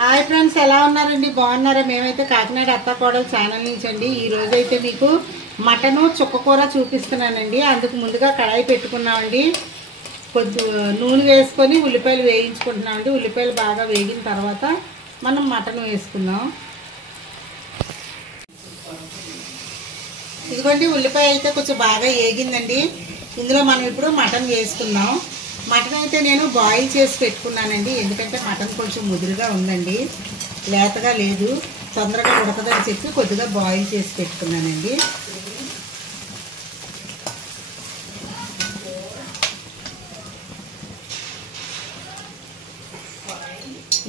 Hi friends, ఎలా ఉన్నారండి? బాగున్నారా? మేమైతే కాకినాడ అత్త కోడలు ఛానల్ నుంచి అండి. ఈరోజు అయితే మీకు మటను చుక్కకూర చూపిస్తున్నానండి. అందుకు ముందుగా కడాయి పెట్టుకున్నామండి. కొంచెం నూనె వేసుకొని ఉల్లిపాయలు వేయించుకుంటున్నామండి. ఉల్లిపాయలు బాగా వేగిన తర్వాత మనం మటన్ వేసుకుందాం. ఇదిగోండి, ఉల్లిపాయ అయితే కొంచెం బాగా వేగిందండి. ఇందులో మనం ఇప్పుడు మటన్ వేసుకుందాం. మటన్ అయితే నేను బాయిల్ చేసి పెట్టుకున్నానండి. ఎందుకంటే మటన్ కొంచెం ముదురుగా ఉందండి, లేతగా లేదు, తొందరగా ఉడకదని చెప్పి కొద్దిగా బాయిల్ చేసి పెట్టుకున్నానండి.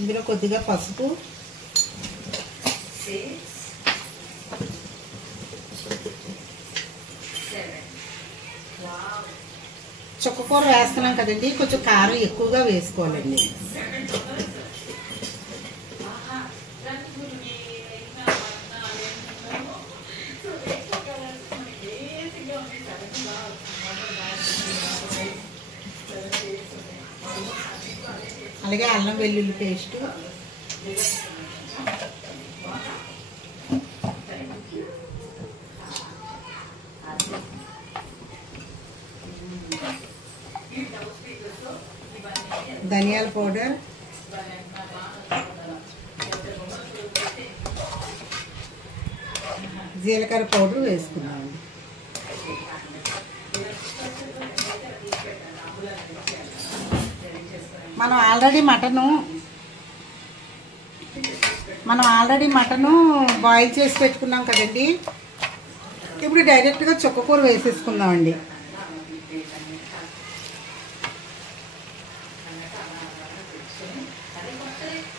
ఇందులో కొద్దిగా పసుపు, చుక్కకూర వేస్తున్నాం కదండి, కొంచెం కారం ఎక్కువగా వేసుకోవాలండి. అలాగే అల్లం వెల్లుల్లి పేస్ట్, ధనియాల పౌడర్, జీలకర్ర పౌడర్ వేసుకున్నాము. మనం ఆల్రెడీ మటను బాయిల్ చేసి పెట్టుకున్నాం కదండి. ఇప్పుడు డైరెక్ట్గా చుక్కకూర వేసేసుకుందామండి.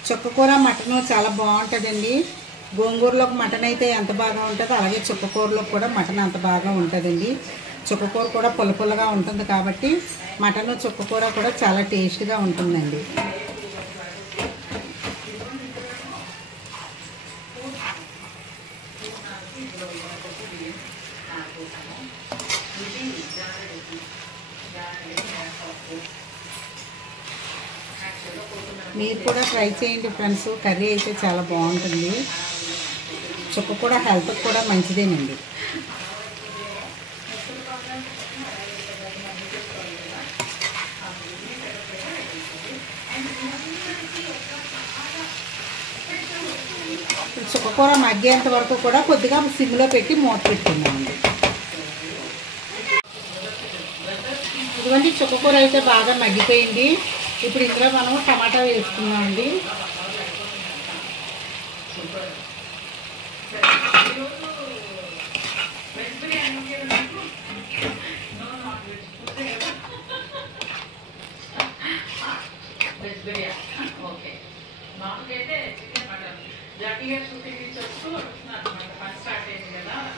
చుక్కకూర మటను చాలా బాగుంటుందండి. గోంగూరలోకి మటన్ అయితే ఎంత బాగా ఉంటుందో అలాగే చుక్కకూరలో కూడా మటన్ అంత బాగా ఉంటుందండి. చుక్కకూర కూడా పుల్లగా ఉంటుంది కాబట్టి మటను చుక్కకూర కూడా చాలా టేస్ట్గా ఉంటుందండి. మీరు కూడా ట్రై చేయండి ఫ్రెండ్స్. కర్రీ అయితే చాలా బాగుంటుంది. చుక్క కూడా హెల్త్కి కూడా మంచిదేనండి. చుక్కకూర మగ్గేంత వరకు కూడా కొద్దిగా సిమ్లో పెట్టి మూత పెట్టుకుందామండి. ఇదిగోండి, చుక్కకూర అయితే బాగా మగ్గిపోయింది. ఇప్పుడు ఇందులో మనం టమాటా వేసుకున్నామండి.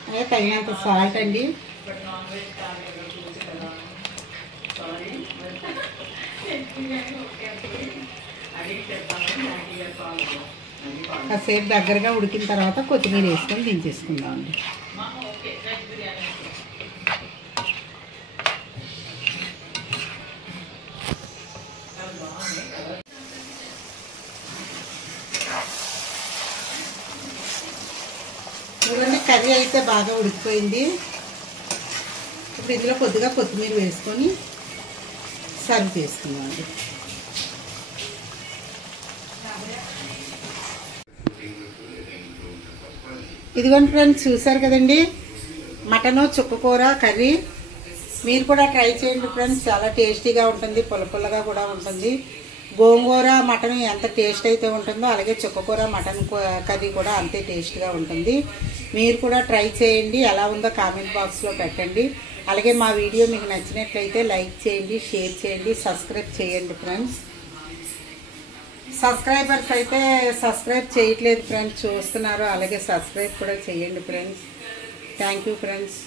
అదే తగినంత సాల్ట్ అండి. కాసేపు దగ్గరగా ఉడికిన తర్వాత కొత్తిమీర వేసుకొని దించేసుకుందామండి. చూడండి, కర్రీ అయితే బాగా ఉడికిపోయింది. ఇప్పుడు ఇందులో కొద్దిగా కొత్తిమీర వేసుకొని సర్వ్ చేసుకుందామండి. ఇదిగోండి ఫ్రెండ్స్, చూసారు కదండి మటను చుక్కకూర కర్రీ. మీరు కూడా ట్రై చేయండి ఫ్రెండ్స్. చాలా టేస్టీగా ఉంటుంది, పుల్లగా కూడా ఉంటుంది. గోంగూర మటన్ ఎంత టేస్ట్ అయితే ఉంటుందో అలాగే చుక్కకూర మటన్ కర్రీ కూడా అంతే టేస్ట్గా ఉంటుంది. మీరు కూడా ట్రై చేయండి. ఎలా ఉందో కామెంట్ బాక్స్లో పెట్టండి. అలాగే మా వీడియో మీకు నచ్చినట్లయితే లైక్ చేయండి, షేర్ చేయండి, సబ్స్క్రైబ్ చేయండి ఫ్రెండ్స్. సబ్స్క్రైబర్స్ అయితే సబ్స్క్రైబ్ చేయట్లేదు ఫ్రెండ్స్, చూస్తున్నారు. అలాగే సబ్స్క్రైబ్ కూడా చేయండి ఫ్రెండ్స్. Thank you friends.